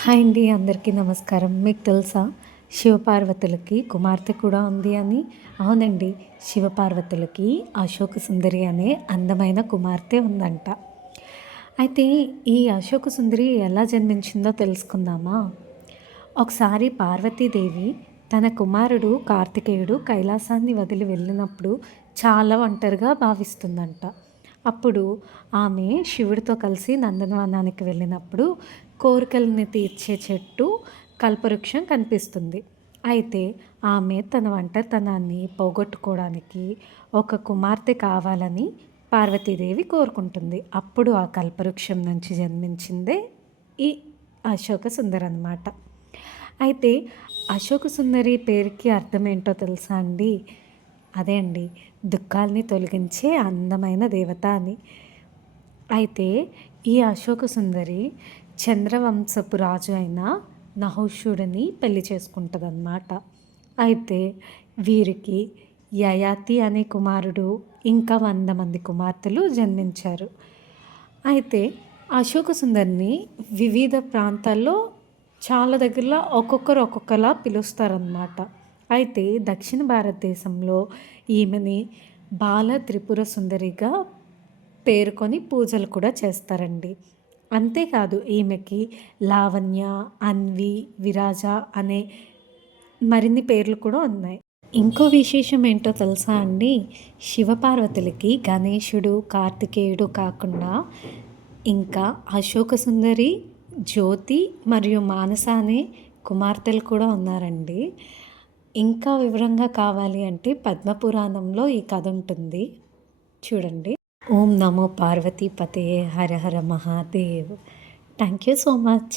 Hi అండి, అందరికీ నమస్కారం. మీకు తెలుసా శివపార్వతులకి కుమార్తె కూడా ఉంది అని? అవునండి, శివపార్వతులకి అశోక సుందరి అనే అందమైన కుమార్తె ఉందంట. అయితే ఈ అశోక సుందరి ఎలా జన్మించిందో తెలుసుకుందామా? ఒకసారి పార్వతీదేవి తన కుమారుడు కార్తికేయుడు కైలాసాన్ని వదిలి వెళ్ళినప్పుడు చాలా ఒంటరిగా భావిస్తుందంట. అప్పుడు ఆమె శివుడితో కలిసి నందనవనానికి వెళ్ళినప్పుడు కోరికల్ని తీర్చే చెట్టు కల్పవృక్షం కనిపిస్తుంది. అయితే ఆమె తన ఒంటరితనాన్ని పోగొట్టుకోవడానికి ఒక కుమార్తె కావాలని పార్వతీదేవి కోరుకుంటుంది. అప్పుడు ఆ కల్పవృక్షం నుంచి జన్మించిందే ఈ అశోక సుందరి అన్నమాట. అయితే అశోక సుందరి పేరుకి అర్థం ఏంటో తెలుసా అండి? అదే అండి, దుఃఖాల్ని తొలగించే అందమైన దేవత అని. అయితే ఈ అశోక సుందరి చంద్రవంశపు రాజు అయిన నహుషుడిని పెళ్లి చేసుకుంటుందన్నమాట. అయితే వీరికి యయాతి అనే కుమారుడు, ఇంకా 100 మంది కుమార్తెలు జన్మించారు. అయితే అశోక సుందరిని వివిధ ప్రాంతాల్లో చాలా దగ్గరలో ఒక్కొక్కరు ఒక్కొక్కలా పిలుస్తారనమాట. అయితే దక్షిణ భారతదేశంలో ఈమెని బాల త్రిపుర సుందరిగా పేర్కొని పూజలు కూడా చేస్తారండి. అంతేకాదు ఈమెకి లావణ్య, అన్వి, విరాజ అనే మరిన్ని పేర్లు కూడా ఉన్నాయి. ఇంకో విశేషం ఏంటో తెలుసా అండి? శివపార్వతులకి గణేశుడు, కార్తికేయుడు కాకుండా ఇంకా అశోక సుందరి, జ్యోతి మరియు మానస అనే కుమార్తెలు కూడా ఉన్నారండి. ఇంకా వివరంగా కావాలి అంటే పద్మపురాణంలో ఈ కథ ఉంటుంది, చూడండి. ఓం నమో పార్వతీ పతే, హర హర Mahadev. Thank you so much.